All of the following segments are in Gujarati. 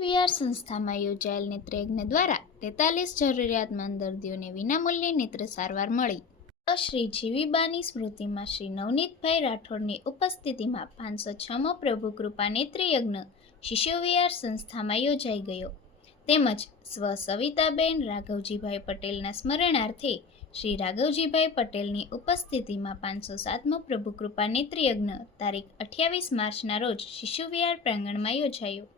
વિહાર સંસ્થામાં યોજાયેલ નેત્રયજ્ઞ દ્વારા તેતાલીસ જરૂરિયાતમંદ દર્દીઓને વિનામૂલ્યે નેત્ર સારવાર મળી. શ્રી જીવીબાની સ્મૃતિમાં શ્રી નવનીતભાઈ રાઠોડની ઉપસ્થિતિમાં પાંચસો છમો પ્રભુ કૃપા નેત્રયજ્ઞ શિશુ વિહાર સંસ્થામાં યોજાઈ ગયો. તેમજ સ્વ સવિતાબેન રાઘવજીભાઈ પટેલના સ્મરણાર્થે શ્રી રાઘવજીભાઈ પટેલની ઉપસ્થિતિમાં પાંચસો સાતમો પ્રભુ કૃપા નેત્રયજ્ઞ તારીખ અઠ્યાવીસ માર્ચના રોજ શિશુ વિહાર પ્રાંગણમાં યોજાયો.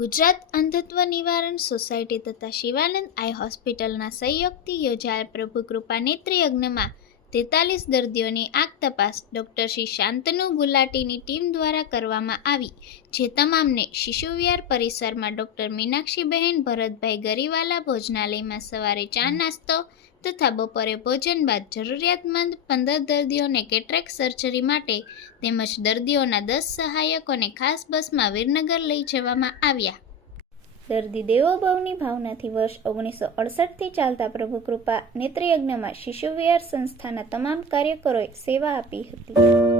ગુજરાત અંધત્વ નિવારણ સોસાયટી તથા શિવાનંદ આઈ હોસ્પિટલના સહયોગથી યોજાયેલ પ્રભુ કૃપા નેત્રયજ્ઞમાં તેતાલીસ દર્દીઓની આંખ તપાસ ડૉક્ટર શ્રી શાંતનુ ગુલાટીની ટીમ દ્વારા કરવામાં આવી, જે તમામને શિશુવિહાર પરિસરમાં ડૉક્ટર મીનાક્ષીબહેન, ભરતભાઈ ગરીવાલા ભોજનાલયમાં સવારે ચા નાસ્તો તથા બપોરે ભોજન બાદ જરૂરિયાતમંદ પંદર દર્દીઓને કેટરેક સર્જરી માટે તેમજ દર્દીઓના દસ સહાયકોને ખાસ બસમાં વિરનગર લઈ જવામાં આવ્યા. દર્દી દેવોભવની ભાવનાથી વર્ષ ઓગણીસો અડસઠથી ચાલતા પ્રભુ કૃપા નેત્રયજ્ઞમાં શિશુવિહાર સંસ્થાના તમામ કાર્યકરોએ સેવા આપી હતી.